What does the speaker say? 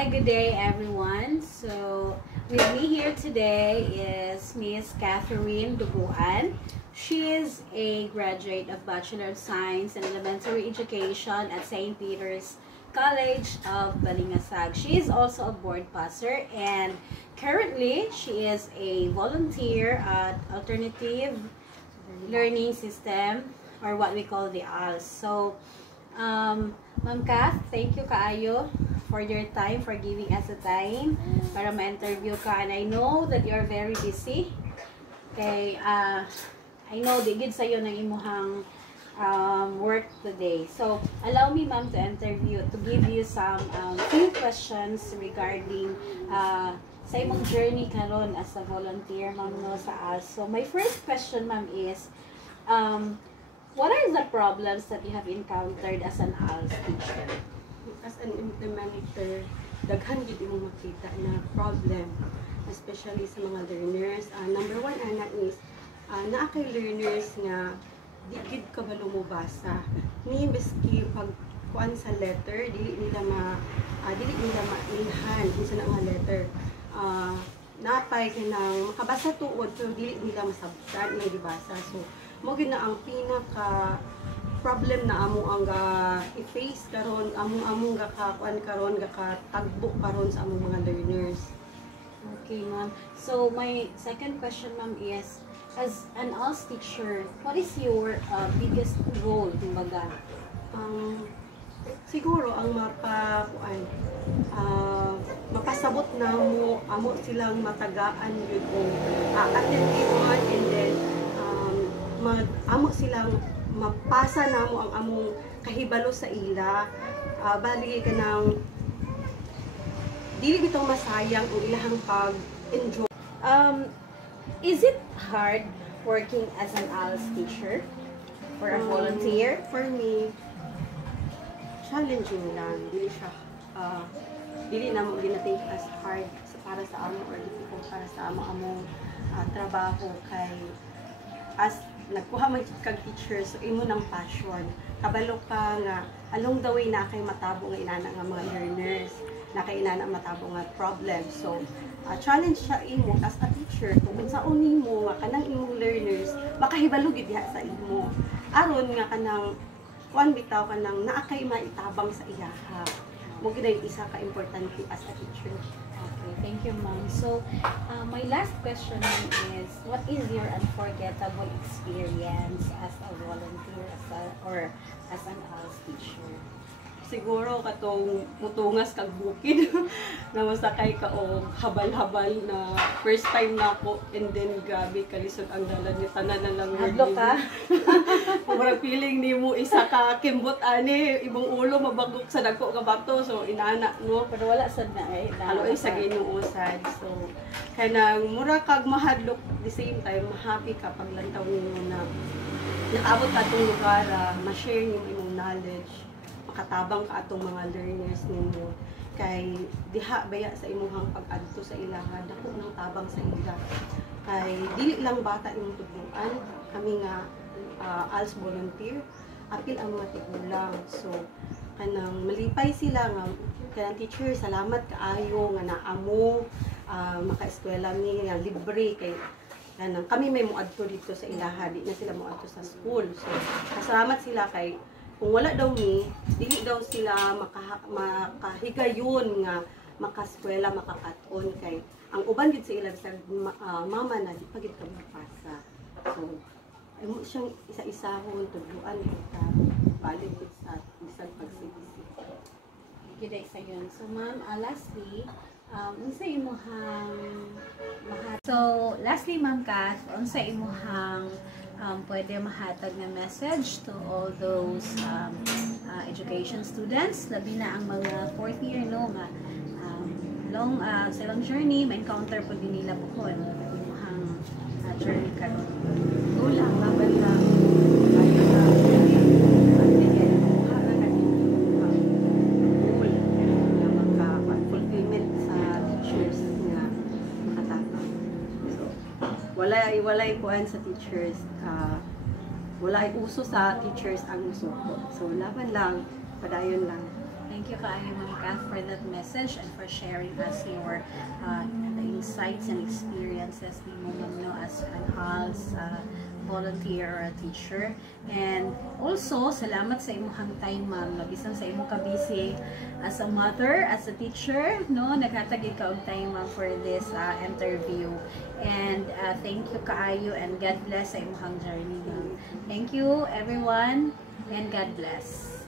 Hi, good day everyone. So with me here today is Miss Catherine Duguan. She is a graduate of Bachelor of Science in Elementary Education at St. Peter's College of Balingasag. She is also a board passer and currently she is a volunteer at Alternative Learning System, or what we call the ALS. So Ma'am Kath, thank you kaayo for your time, for giving us a time para ma-interview ka. And I know that you are very busy. Okay, I know digid sa'yo ng imuhang work today. So, allow me ma'am to give you some few questions regarding sa imong journey karon as a volunteer ma'am no sa ALS. So, my first question ma'am is, what are the problems that you have encountered as an ALS teacher? As an implementer, daghan gid imong makita na problem, especially sa mga learners. Number one ana is naa kay learners nga di gid kabalo mo basa. Ni biski pag kuan sa letter dili nila mainhan unsa na nga letter. Napay kanang makabasa tuod pero dili nila masabtan nga dibasa. So mo gid na ang pinaka problem na amo ang i-face karon, among kuan karon tagbo karon sa among mga learners. Okay, ma'am. So my second question ma'am is, as an ALS teacher, what is your biggest role kumbaga? Siguro ang mapasabot na mo amo silang matagaan gyud kung attentive and then amo silang mapasa namo ang among kahibalo sa ila. Bali ka nang dili bitaw masayang ang ilahang pag-enjoy. Is it hard working as an ALS teacher or a volunteer? For me, challenging lang. Dili na mo ginatake as hard para sa amo or difficult para sa among trabaho kay as nagkuha man kag teacher, so imo ng passion. Kabalo ka nga along the way na kay matabo nga inana nga mga learners, na kay inana matabo nga problem. So challenge siya imo as a teacher kung unsaon nimo nga kanang imong learners makahibalo gid diha sa imo. Aron nga kanang kuan bitaw kanang naa kay maitabang sa iyaha. Mo gid isa ka importante as a teacher. Okay, thank you, ma'am. So, my last question is, what is your unforgettable experience as a volunteer or as an ALS teacher? Siguro katong mutungas kag bukid na masakay ka og habal-habal na first time na ako, and then gabi kalisod ang dalan ni tanan na lang Hadlo ka? Murag feeling nimo isa ka kimbot ani ibong ulo mabagok sa dagko ka bato, so inana no, Pero wala sad na eh. halo ay sa Ginoo sad. So kanang mura kag mahadlok the same time happy ka paglantaw nimo na nakaabot ka tong lugar, ma-share nimo imong knowledge, makatabang ka atong mga learners ninyo kay diha baya sa imuhang pag-adto sa ilaha dako nang tabang sa ila kay dili lang bata imong tudloan kami nga ALS volunteer apil ang mga tigulang. So kanang malipay sila nga kanang teacher salamat kaayo nga naamo maka-eskwela ni nga libre kay kanang kami may moadto dito sa ilaha, di na sila moadto sa school. So kasalamat sila kay kung wala daw ni, dili daw sila makahigayon nga makaskwela, makakaton kay ang uban gid sa ilang sa mama na di pa gid ka mapasa. So ay mo siyang isa-isahon tudluan kita balik gid sa bisag pagsisisi. Gid sa yun. So ma'am, lastly, unsa imuhang lastly ma'am Kath, unsa imuhang pwede mahatag na message to all those education students, labi na ang mga fourth year no nga sa long journey ma-encounter po din nila bukod imuhang journey karon. Go lang, laban lang. Walay kuan sa teachers, walay uso sa teachers ang musuko. So laban lang, padayon lang. Thank you kaayo Ma'am Kath for that message and for sharing us your the insights and experiences ni mo Ma'am no as an HALS volunteer or a teacher. And also, salamat sa imong time Ma'am, no? Bisan sa imong kabisi as a mother, as a teacher, no? Naghatag ka og time Ma'am for this interview. And thank you kaayo and God bless sa imong journey Ma'am. Thank you everyone and God bless.